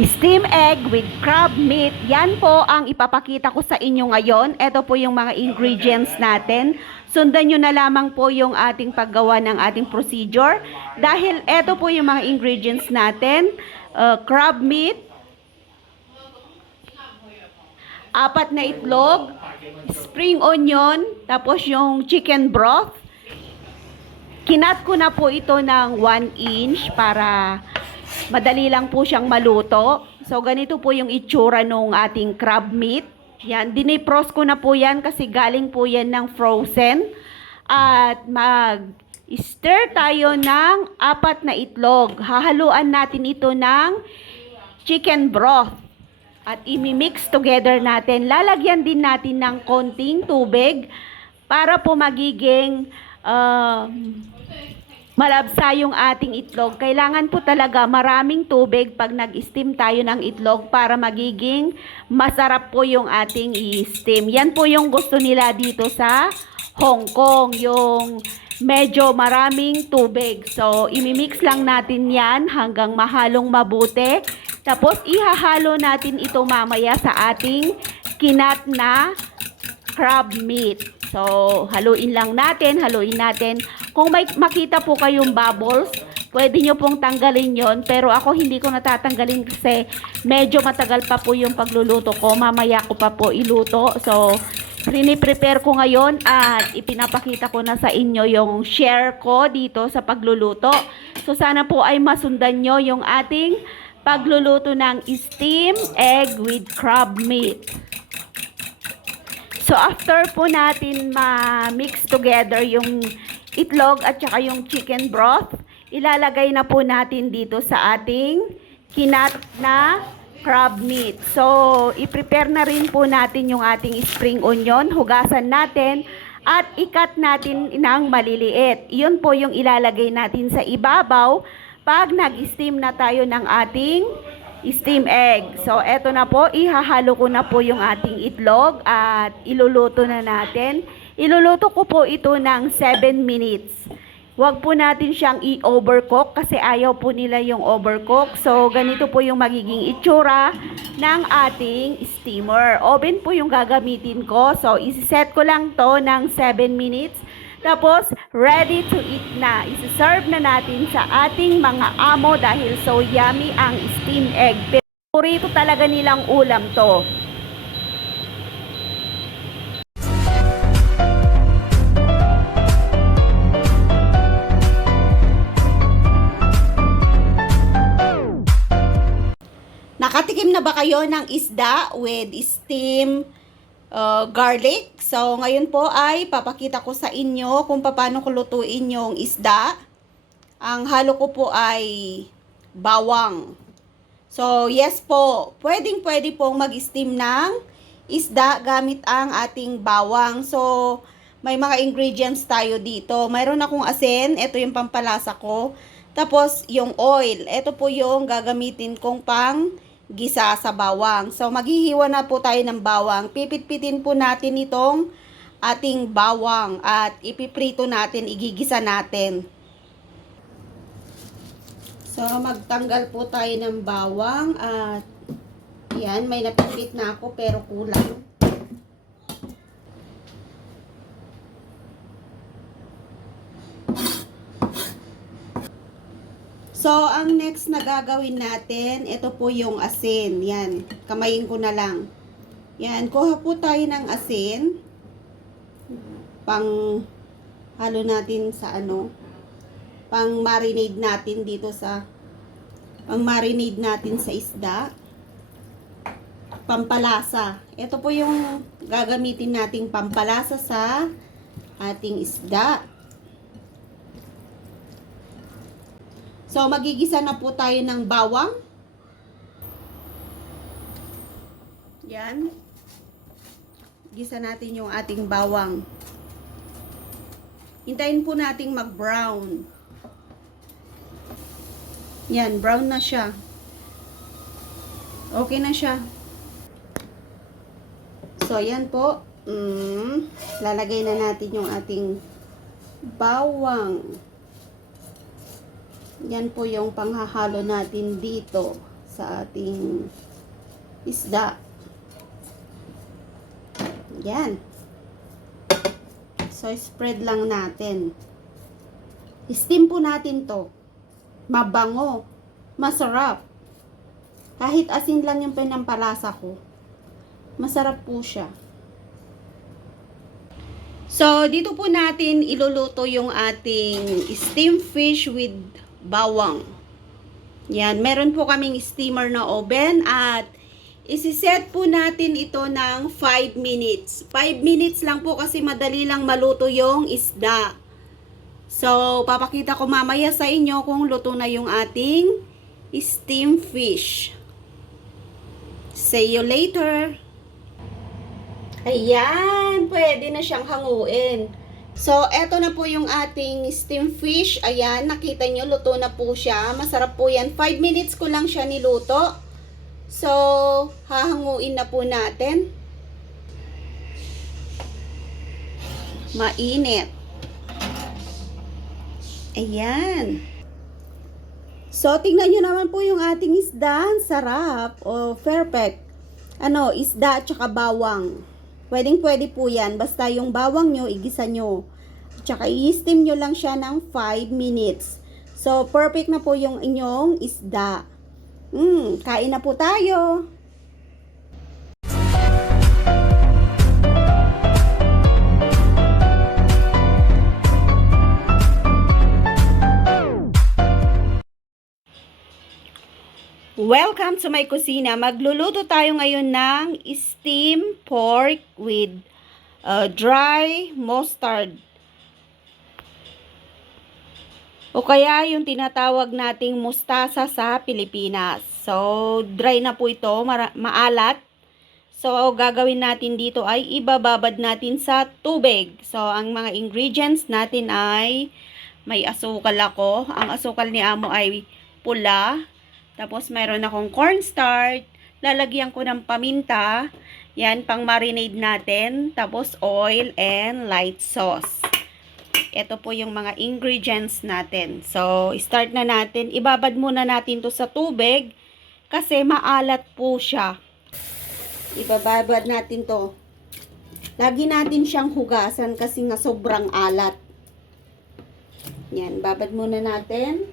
Steam egg with crab meat. Yan po ang ipapakita ko sa inyo ngayon. Ito po yung mga ingredients natin. Sundan nyo na lamang po yung ating paggawa ng ating procedure. Dahil ito po yung mga ingredients natin. Crab meat, 4 na itlog, spring onion, tapos yung chicken broth. Kinat ko na po ito ng 1 inch para madali lang po siyang maluto. So, ganito po yung itsura nung ating crab meat. Yan, dinipros ko na po yan kasi galing po yan ng frozen. At mag-stir tayo ng 4 na itlog. Hahaluan natin ito ng chicken broth. At imi-mix together natin. Lalagyan din natin ng konting tubig para po magiging malabsa yung ating itlog. Kailangan po talaga maraming tubig pag nag-steam tayo ng itlog para magiging masarap po yung ating i-steam. Yan po yung gusto nila dito sa Hong Kong, yung medyo maraming tubig. So, imimix lang natin yan hanggang mahalong mabuti. Tapos, ihahalo natin ito mamaya sa ating kinat na crab meat. So, haluin lang natin, haluin natin. Kung may makita po kayong bubbles, pwede nyo pong tanggalin yon. Pero ako hindi ko natatanggalin kasi medyo matagal pa po yung pagluluto ko. Mamaya ko pa po iluto. So, prepare ko ngayon at ipinapakita ko na sa inyo yung share ko dito sa pagluluto. So, sana po ay masundan nyo yung ating pagluluto ng steam egg with crab meat. So, after po natin ma-mix together yung itlog at saka yung chicken broth, ilalagay na po natin dito sa ating kinat na crab meat. So, i-prepare na rin po natin yung ating spring onion, hugasan natin at ikat natin ng maliliit. Iyon po yung ilalagay natin sa ibabaw pag nag-steam na tayo ng ating steam egg. So, eto na po, ihahalo ko na po yung ating itlog at iluluto na natin. Iluluto ko po ito ng 7 minutes. Huwag po natin siyang i-overcook kasi ayaw po nila yung overcook. So, ganito po yung magiging itsura ng ating steamer. Oven po yung gagamitin ko. So, isi-set ko lang to ng 7 minutes. Tapos, ready to eat na. Isi-serve na natin sa ating mga amo dahil so yummy ang steam egg. Paborito talaga nilang ulam to. Nakatikim na ba kayo ng isda with steam garlic? So, ngayon po ay papakita ko sa inyo kung paano ko lutuin yung isda. Ang halo ko po ay bawang. So, yes po, pwede pong mag-steam ng isda gamit ang ating bawang. So, may mga ingredients tayo dito. Mayroon akong asin, ito yung pampalasa ko. Tapos, yung oil, ito po yung gagamitin kong pang gisa sa bawang. So, maghihiwa na po tayo ng bawang. Pipit-pitin po natin itong ating bawang at ipiprito natin, igigisa natin. So, magtanggal po tayo ng bawang at yan, may napipit na ako pero kulang. So, ang next na gagawin natin, ito po yung asin. Yan, kamayin ko na lang. Yan, kuha po tayo ng asin. Pang halo natin sa pang marinade natin dito sa isda. Pampalasa. Ito po yung gagamitin nating pampalasa sa ating isda. So, magigisa na po tayo ng bawang. Yan. Gisa natin yung ating bawang. Hintayin po nating mag-brown. Yan, brown na siya. Okay na siya. So, yan po. Lalagay na natin yung ating bawang. Yan po yung panghahalo natin dito sa ating isda. Yan. So, spread lang natin. Steam po natin to. Mabango. Masarap. Kahit asin lang yung pinampalasa ko. Masarap po siya. So, dito po natin iluluto yung ating steam fish with bawang. Yan. Meron po kaming steamer na oven at isi-set po natin ito ng 5 minutes. 5 minutes lang po kasi madali lang maluto yung isda. So, papakita ko mamaya sa inyo kung luto na yung ating steam fish. See you later. Ayan, pwede na siyang hanguin. So, eto na po yung ating steam fish. Ayan, nakita nyo, luto na po siya. Masarap po yan. 5 minutes ko lang siya niluto. So, hahanguin na po natin. Mainit. Ayan. So, tingnan nyo naman po yung ating isda. Sarap. O, perfect. Isda at saka bawang. Pwedeng-pwede po yan. Basta yung bawang nyo, igisa nyo. Tsaka i-steam nyo lang siya ng 5 minutes. So, perfect na po yung inyong isda. Kain na po tayo. Welcome to my kusina. Magluluto tayo ngayon ng steamed pork with dry mustard. O kaya yung tinatawag nating mustasa sa Pilipinas. So, dry na po ito, maalat. So, gagawin natin dito ay ibababad natin sa tubig. So, ang mga ingredients natin ay may asukal ako. Ang asukal ni Amo ay pula. Tapos, mayroon akong cornstarch. Lalagyan ko ng paminta. Yan, pang marinade natin. Tapos, oil and light sauce. Ito po yung mga ingredients natin. So, start na natin. Ibabad muna natin to sa tubig kasi maalat po siya. Ibababad natin to. Lagi natin siyang hugasan kasi nga sobrang alat. Yan, babad muna natin.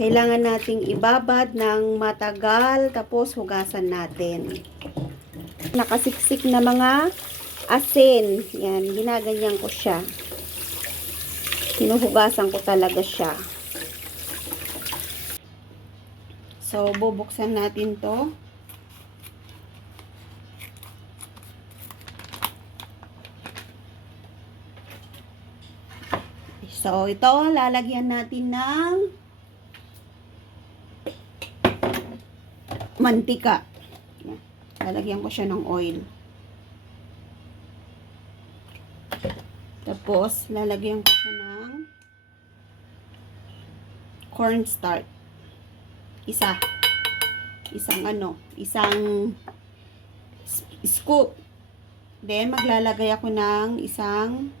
Kailangan nating ibabad ng matagal tapos hugasan natin. Nakasiksik na mga asin. Yan, ginaganyan ko siya. Hinuhugasan ko talaga siya. So, bubuksan natin to. So, ito, lalagyan natin ng mantika. Yan. Lalagyan ko siya ng oil. Tapos, lalagyan ko siya ng cornstarch. Isang scoop. Then, maglalagay ako ng isang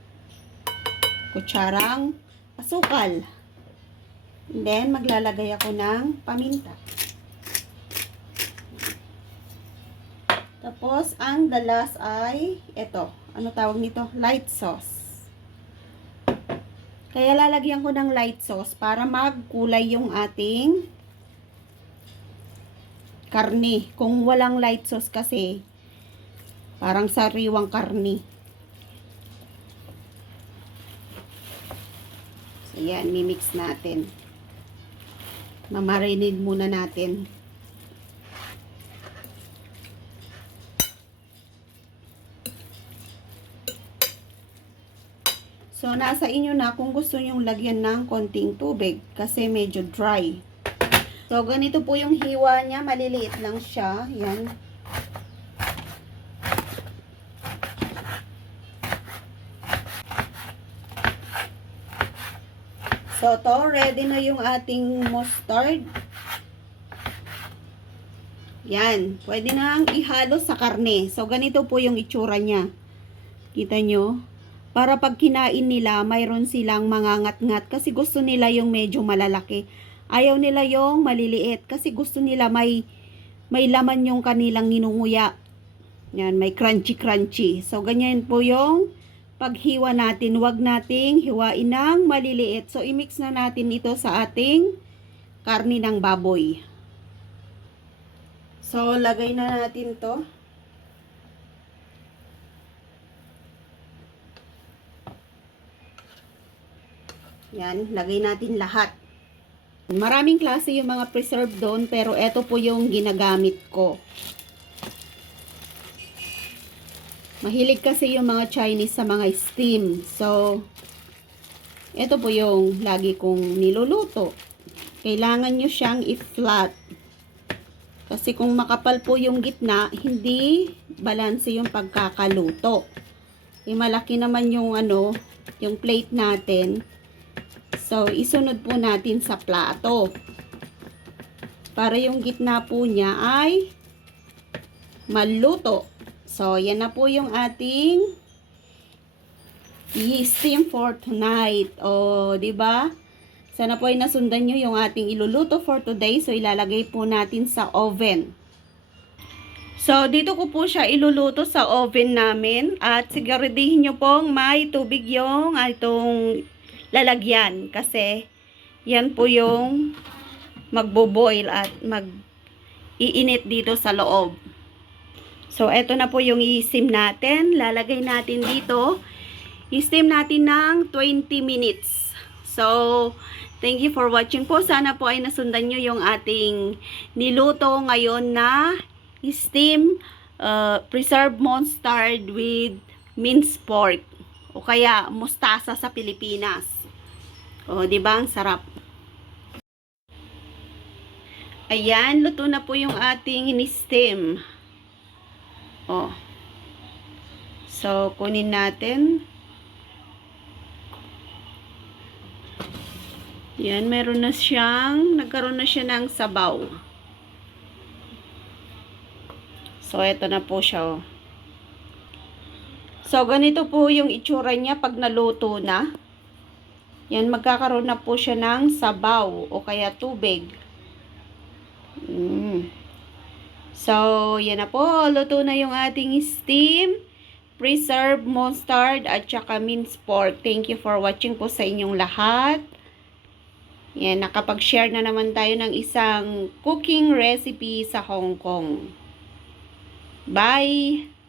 kutsarang asukal. Then, maglalagay ako ng paminta. Tapos, ang the last ay ito. Ano tawag nito? Light sauce. Kaya lalagyan ko ng light sauce para magkulay yung ating karne. Kung walang light sauce kasi, parang sariwang karne. So, yan, mimix natin. Mamarinate muna natin. So, nasa inyo na kung gusto nyong lagyan ng konting tubig kasi medyo dry. So, ganito po yung hiwa niya. Maliliit lang siya. Yan. So, to, ready na yung ating mustard. Yan. Pwede nang ihalo sa karne. So, ganito po yung itsura niya. Kita nyo? Para pag kinain nila, mayroon silang mangangat-ngat kasi gusto nila yung medyo malalaki. Ayaw nila yung maliliit kasi gusto nila may laman yung kanilang ninunguya. Yan, may crunchy. So, ganyan po yung paghiwa natin. Huwag nating hiwain ng maliliit. So, i-mix na natin ito sa ating karni ng baboy. So, lagay na natin to. Yan, lagay natin lahat. Maraming klase yung mga preserve doon, pero ito po yung ginagamit ko. Mahilig kasi yung mga Chinese sa mga steam. So, ito po yung lagi kong niluluto. Kailangan nyo siyang i-flat. Kasi kung makapal po yung gitna, hindi balanse yung pagkakaluto. Malaki naman yung yung plate natin. So, isunod po natin sa plato. Para yung gitna po niya ay maluto. So, yan na po yung ating i-steam for tonight. O, di ba? Sana po ay nasundan nyo yung ating iluluto for today. So, ilalagay po natin sa oven. So, dito ko po siya iluluto sa oven namin. At siguraduhin nyo pong may tubig yung itong lalagyan. Kasi, yan po yung magbo-boil at mag-iinit dito sa loob. So, eto na po yung i-steam natin. Lalagay natin dito. I-steam natin ng 20 minutes. So, thank you for watching po. Sana po ay nasundan nyo yung ating niluto ngayon na steam preserved mustard with minced pork. O kaya, mustasa sa Pilipinas. O, diba? Ang sarap. Ayan, luto na po yung ating in-steam. Oh. So, kunin natin. Yan, meron na siyang, nagkaroon na siya ng sabaw. So, ito na po siya. Oh. So, ganito po yung itsura niya pag naluto na. Yan, magkakaroon na po siya ng sabaw o kaya tubig. So, yan na po. Luto na yung ating steam, preserved mustard, at saka minced pork. Thank you for watching po sa inyong lahat. Yan, nakapag-share na naman tayo ng isang cooking recipe sa Hong Kong. Bye!